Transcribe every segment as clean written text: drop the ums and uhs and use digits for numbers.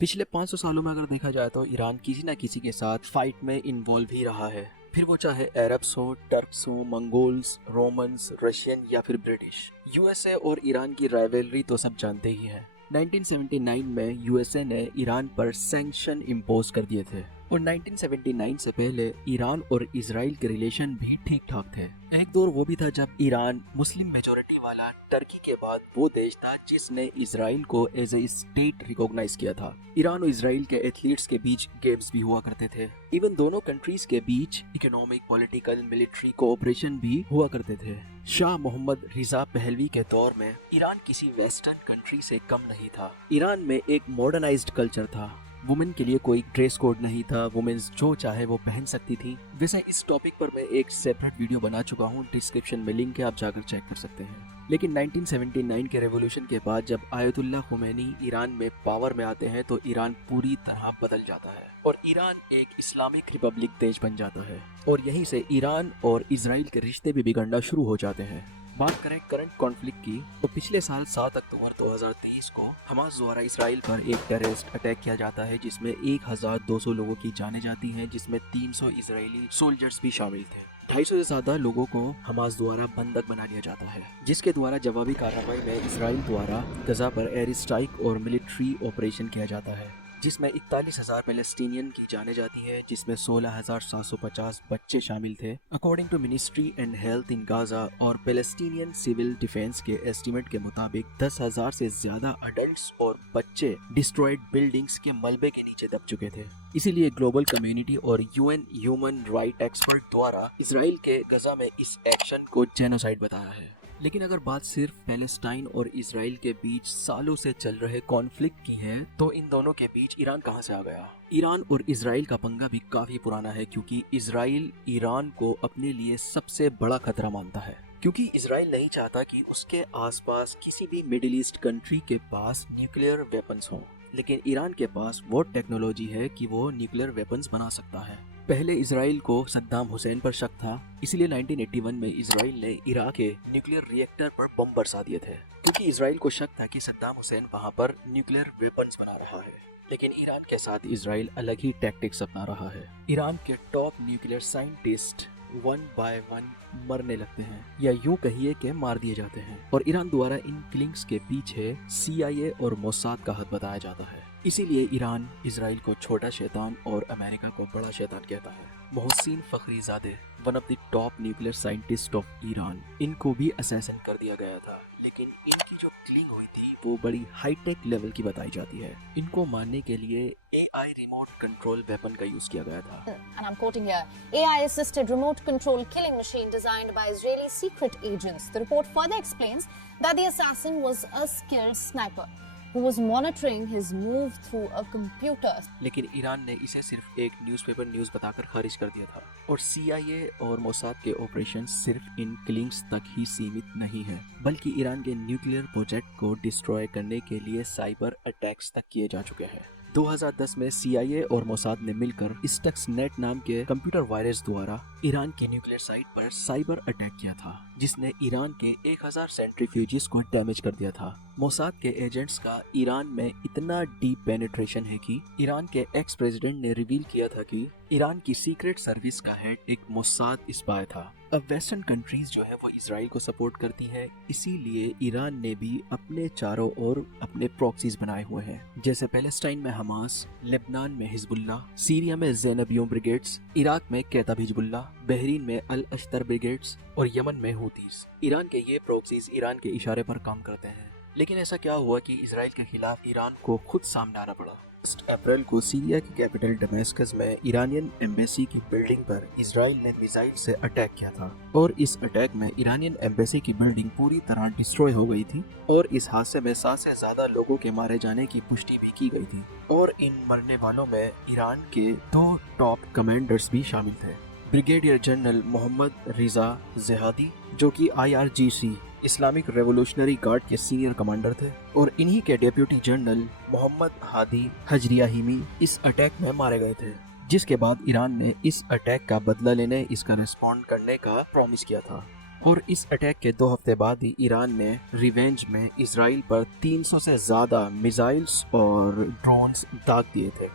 पिछले 500 सालों में अगर देखा जाए तो ईरान किसी न किसी के साथ फाइट में इन्वॉल्व ही रहा है। फिर वो चाहे अरब्स हो, टर्क्स हो, मंगोल्स, रोमन्स, रशियन या फिर ब्रिटिश। यूएसए और ईरान की राइवलरी तो सब जानते ही हैं। 1979 में यूएसए ने ईरान पर सैंक्शन इम्पोज कर दिए थे और 1979 से पहले ईरान और इजराइल के रिलेशन भी ठीक ठाक थे। एक दौर वो भी था जब ईरान मुस्लिम मेजोरिटी वाला टर्की के बाद वो देश था जिसने इजराइल को एज ए स्टेट रिकॉग्नाइज किया था। ईरान और इजराइल के एथलीट्स के बीच गेम्स भी हुआ करते थे। इवन दोनों कंट्रीज के बीच इकोनॉमिक, पॉलिटिकल, मिलिट्री कोऑपरेशन भी हुआ करते थे। शाह मोहम्मद रिजा पहलवी के दौर में ईरान किसी वेस्टर्न कंट्री से कम नहीं था। ईरान में एक मॉडर्नाइज्ड कल्चर था। वुमेन के लिए कोई ड्रेस कोड नहीं था। वुमेन्स जो चाहे वो पहन सकती थी। वैसे इस टॉपिक पर मैं एक सेपरेट वीडियो बना चुका हूँ, डिस्क्रिप्शन में लिंक है, आप जाकर चेक कर सकते हैं। लेकिन 1979 के रेवोल्यूशन के बाद जब आयतुल्लाह खुमैनी ईरान में पावर में आते हैं तो ईरान पूरी तरह बदल जाता है और ईरान एक इस्लामिक रिपब्लिक देश बन जाता है और यहीं से ईरान और इजराइल के रिश्ते भी बिगड़ना शुरू हो जाते हैं। बात करें करंट कॉन्फ्लिक्ट की तो पिछले साल 7 अक्टूबर 2023 को हमास द्वारा इसराइल पर एक टेररिस्ट अटैक किया जाता है जिसमें 1200 लोगों की जानें जाती हैं, जिसमें 300 इजरायली सोल्जर्स भी शामिल थे। 250 से ज्यादा लोगों को हमास द्वारा बंधक बना लिया जाता है, जिसके द्वारा जवाबी कार्रवाई में इसराइल द्वारा गजा पर एयर स्ट्राइक और मिलिट्री ऑपरेशन किया जाता है, जिसमें 41,000 पैलेस्टीनियन की जाने जाती हैं, जिसमें 16,750 बच्चे शामिल थे। According to ministry and health in Gaza और पैलेस्टीनियन सिविल डिफेंस के एस्टीमेट के मुताबिक 10,000 से ज्यादा अडल्ट्स और बच्चे डिस्ट्रॉयड बिल्डिंग्स के मलबे के नीचे दब चुके थे। इसीलिए ग्लोबल कम्युनिटी और यूएन ह्यूमन राइट एक्सपर्ट द्वारा इसराइल के गजा में इस एक्शन को जेनोसाइड बताया है। लेकिन अगर बात सिर्फ पैलेस्टाइन और इसराइल के बीच सालों से चल रहे कॉन्फ्लिक्ट की है तो इन दोनों के बीच ईरान कहां से आ गया? ईरान और इसराइल का पंगा भी काफी पुराना है, क्योंकि इसराइल ईरान को अपने लिए सबसे बड़ा खतरा मानता है। क्योंकि इसराइल नहीं चाहता कि उसके आसपास किसी भी मिडिल ईस्ट कंट्री के पास न्यूक्लियर वेपन्स हों, लेकिन ईरान के पास वो टेक्नोलॉजी है कि वो न्यूक्लियर वेपन्स बना सकता है। पहले इसराइल को सद्दाम हुसैन पर शक था, इसलिए 1981 में इसराइल ने इराक के न्यूक्लियर रिएक्टर पर बम बरसा दिए थे, क्योंकि इसराइल को शक था कि सद्दाम हुसैन वहां पर न्यूक्लियर वेपन्स बना रहा है। लेकिन ईरान के साथ इसराइल अलग ही टैक्टिक्स अपना रहा है। ईरान के top nuclear scientist one by one मरने लगते हैं, या यूं कहिए कि मार दिए जाते हैं, और ईरान द्वारा इन किलिंग्स के पीछे CIA और मोसाद का हाथ बताया जाता है। इसीलिए ईरान इसराइल को छोटा शैतान और अमेरिका को बड़ा शैतान कहता है। Mohsen Fakhrizadeh, one of the top nuclear scientist of Iran, इनको भी असैसिन कर दिया गया था, लेकिन इनकी जो किलिंग हुई थी वो बड़ी हाईटेक लेवल की बताई जाती है। इनको मारने के लिए AI रिमोट कंट्रोल वेपन का यूज किया गया था। And I'm quoting here, AI-assisted remote control killing machine designed by Israeli secret agents. The report further explains that the assassin was a skilled sniper who was monitoring his move through a computer. लेकिन Iran ने इसे सिर्फ एक newspaper news बताकर खारिज कर दिया था, और CIA और मोसाद के ऑपरेशन सिर्फ इन किलिंग्स तक ही सीमित नहीं है, बल्कि ईरान के न्यूक्लियर प्रोजेक्ट को डिस्ट्रॉय करने के लिए साइबर अटैक्स तक किए जा चुके हैं। 2010 में CIA और मोसाद ने मिलकर स्टक्सनेट नाम के कंप्यूटर वायरस द्वारा ईरान के न्यूक्लियर साइट पर साइबर अटैक किया था, जिसने ईरान के 1000 सेंट्रीफ्यूजेस को डैमेज कर दिया था। मोसाद के एजेंट्स का ईरान में इतना डीप पेनिट्रेशन है कि ईरान के एक्स प्रेसिडेंट ने रिवील किया था कि ईरान की सीक्रेट सर्विस का हेड एक मोसाद स्पाई था। अब वेस्टर्न कंट्रीज जो है वो इसराइल को सपोर्ट करती हैं, इसीलिए ईरान ने भी अपने चारों ओर अपने प्रॉक्सीज बनाए हुए हैं, जैसे पैलेस्टाइन में हमास, लेबनान में हिजबुल्लाह, सीरिया में ज़ैनबियों ब्रिगेड्स, इराक में कैताब हिजबुल्लाह, बहरीन में अल अश्तर ब्रिगेड्स और यमन में हूतीस। ईरान के ये प्रॉक्सीज ईरान के इशारे पर काम करते हैं। लेकिन ऐसा क्या हुआ कि इसराइल के खिलाफ ईरान को खुद सामने आना पड़ा? 1 अप्रैल को सीरिया की कैपिटल डमेस्कस में ईरानियन एम्बेसी की बिल्डिंग पर इसराइल ने मिसाइल से अटैक किया था, और इस अटैक में ईरानियन एम्बेसी की बिल्डिंग पूरी तरह डिस्ट्रॉय हो गई थी, और इस हादसे में 7 से ज्यादा लोगों के मारे जाने की पुष्टि भी की गई थी, और इन मरने वालों में ईरान के 2 टॉप कमांडर्स भी शामिल थे। ब्रिगेडियर जनरल मोहम्मद रिजा ज़ेहादी, जो कि IRGC इस्लामिक रेवोल्यूशनरी गार्ड के सीनियर कमांडर थे, और इन्हीं के डेप्यूटी जनरल मोहम्मद हादी हजरियाहिमी इस अटैक में मारे गए थे, जिसके बाद ईरान ने इस अटैक का बदला लेने, इसका रिस्पॉन्ड करने का प्रॉमिस किया था। और इस अटैक के 2 हफ्ते बाद ही ईरान ने रिवेंज में इसराइल पर 300 से ज़्यादा मिसाइल्स और ड्रोन्स दाग दिए थे।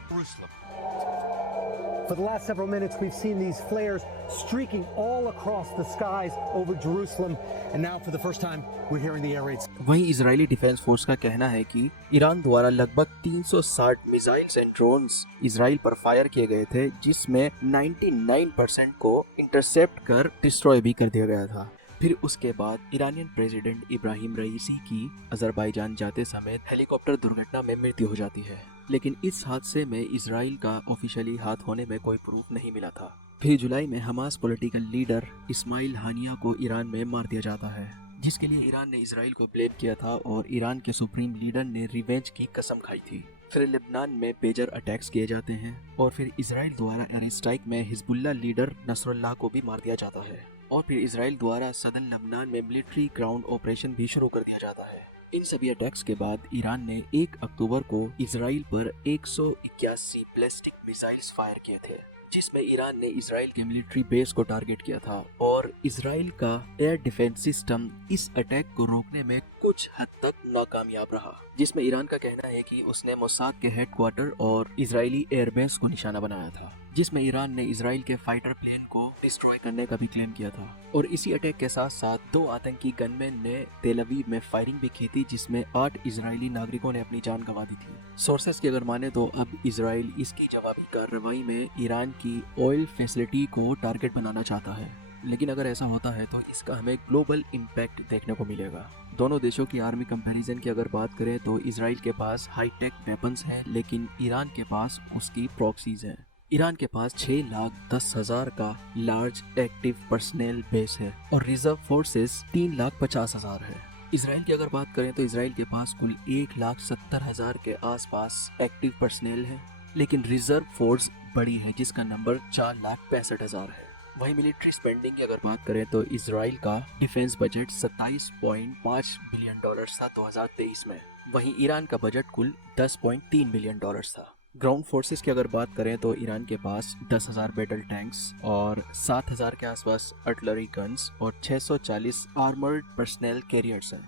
For the last several minutes, we've seen these flares streaking all across the skies over Jerusalem, and now for the first time, we're hearing the air raids. वहीं Israeli defence force का कहना है कि Iran द्वारा लगभग 360 missiles and drones Israel पर fire किए गए थे, जिसमें 99% को इंटरसेप्ट कर डिस्ट्रॉय भी कर दिया गया था। फिर उसके बाद ईरानियन प्रेसिडेंट इब्राहिम रईसी की अजरबैजान जाते समय हेलीकॉप्टर दुर्घटना में मृत्यु हो जाती है, लेकिन इस हादसे में इसराइल का ऑफिशियली हाथ होने में कोई प्रूफ नहीं मिला था। फिर जुलाई में हमास पॉलिटिकल लीडर इस्माइल हानिया को ईरान में मार दिया जाता है, जिसके लिए ईरान ने इसराइल को ब्लेम किया था और ईरान के सुप्रीम लीडर ने रिवेंज की कसम खाई थी। फिर लेबनान में पेजर अटैक्स किए जाते हैं और फिर इसराइल द्वारा एयर स्ट्राइक में हिजबुल्लाह लीडर नसरुल्लाह को भी मार दिया जाता है और फिर इसराइल द्वारा सदर्न लेबनान में मिलिट्री ग्राउंड ऑपरेशन भी शुरू कर दिया जाता है। इन सभी अटैक्स के बाद ईरान ने 1 अक्टूबर को इसराइल पर 181 बैलिस्टिक मिसाइल्स फायर किए थे, जिसमें ईरान ने इसराइल के मिलिट्री बेस को टारगेट किया था और इसराइल का एयर डिफेंस सिस्टम इस अटैक को रोकने में कुछ हद तक नाकामयाब रहा, जिसमें ईरान का कहना है कि उसने मोसाद के हेडक्वार्टर और इजरायली एयरबेस को निशाना बनाया था, जिसमें ईरान ने इसराइल के फाइटर प्लेन को डिस्ट्रॉय करने का भी क्लेम किया था। और इसी अटैक के साथ साथ 2 आतंकी गनमैन ने तेल अवीव में फायरिंग भी की थी, जिसमें 8 इजरायली नागरिकों ने अपनी जान गंवा दी थी। सोर्सेस की अगर माने तो अब इसराइल इसकी जवाबी कार्रवाई में ईरान की ऑयल फैसिलिटी को टारगेट बनाना चाहता है, लेकिन अगर ऐसा होता है तो इसका हमें ग्लोबल इम्पैक्ट देखने को मिलेगा। दोनों देशों की आर्मी कंपैरिजन की अगर बात करें तो इसराइल के पास हाईटेक वेपन्स हैं, लेकिन ईरान के पास उसकी प्रॉक्सीज हैं। ईरान के पास 6,10,000 का लार्ज एक्टिव पर्सनल बेस है और रिजर्व फोर्सेस 3,50,000 है। इसराइल की अगर बात करें तो इसराइल के पास कुल 1,70,000 के आसपास एक्टिव पर्सनल है, लेकिन रिजर्व फोर्स बड़ी है जिसका नंबर 4,65,000 है। वहीं मिलिट्री स्पेंडिंग की अगर बात करें तो इसराइल का डिफेंस बजट $27.5 बिलियन था 2023 में, वहीं ईरान का बजट कुल $10.3 बिलियन था। ग्राउंड फोर्सेस की अगर बात करें तो ईरान के पास 10,000 बैटल टैंक्स और 7,000 के आसपास आर्टिलरी गन्स और 640 आर्मर्ड पर्सनल कैरियर्स हैं।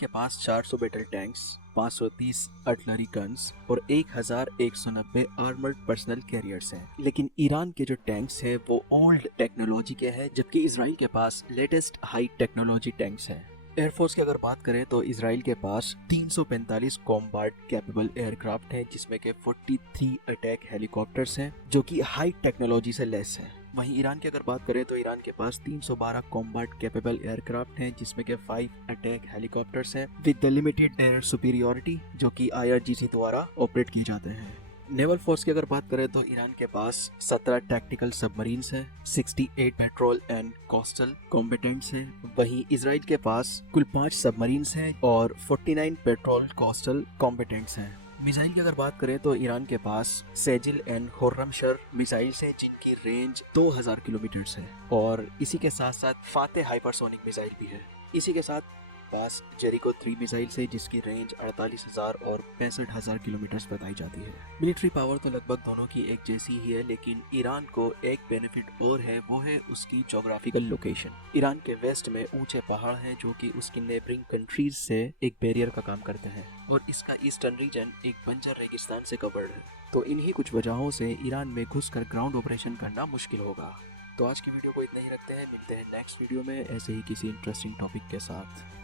के पास 400 बैटल टैंक्स, 530 आर्टिलरी गन्स और 1,190 आर्मर्ड पर्सनल कैरियर्स हैं। लेकिन ईरान के जो टैंक्स हैं वो ओल्ड टेक्नोलॉजी के हैं, जबकि इसराइल के पास लेटेस्ट हाई टेक्नोलॉजी टैंक्स हैं। एयरफोर्स की अगर बात करें तो इसराइल के पास 345 कॉम्बैट कैपेबल एयरक्राफ्ट हैं, जिसमें के 43 अटैक हेलीकॉप्टर्स हैं जो कि हाई टेक्नोलॉजी से लेस हैं। वहीं ईरान की अगर बात करें तो ईरान के पास 312 कॉम्बैट कैपेबल एयरक्राफ्ट हैं, जिसमें के 5 अटैक हेलीकॉप्टर्स हैं विद लिमिटेड एयर सुपीरियरिटी, जो कि IRGC द्वारा ऑपरेट किए जाते हैं। नेवल फोर्स की अगर बात करें तो ईरान के पास 17 टैक्टिकल सबमरीन्स हैं, 68 पेट्रोल एंड कोस्टल कॉम्बेटेंट्स हैं। वहीं इसराइल के पास कुल 5 सबमरीन्स हैं और 49 पेट्रोल कोस्टल कॉम्बेटेंट्स हैं। मिसाइल की अगर बात करें तो ईरान के पास सेजिल एंड खुर्रमशर मिसाइल्स हैं, जिनकी रेंज 2000 किलोमीटर है और इसी के साथ साथ फातेह हाइपरसोनिक मिसाइल भी है। इसी के साथ पास जेरिको 3 मिसाइल से जिसकी रेंज 48,000 और 65,000 किलोमीटर बताई जाती है। मिलिट्री पावर तो लगभग दोनों की एक जैसी ही है, लेकिन ईरान को एक बेनिफिट और है, वो है उसकी ज्योग्राफिकल लोकेशन। ईरान के वेस्ट में ऊंचे पहाड़ हैं जो कि उसकी नेबरिंग कंट्रीज से एक बैरियर का काम करते हैं और इसका ईस्टर्न रीजन एक बंजर रेगिस्तान से कवर्ड है। तो इन्हीं कुछ वजहों से ईरान में घुसकर ग्राउंड ऑपरेशन करना मुश्किल होगा। तो आज की वीडियो को इतना ही रखते हैं, मिलते हैं नेक्स्ट वीडियो में ऐसे ही किसी इंटरेस्टिंग टॉपिक के साथ।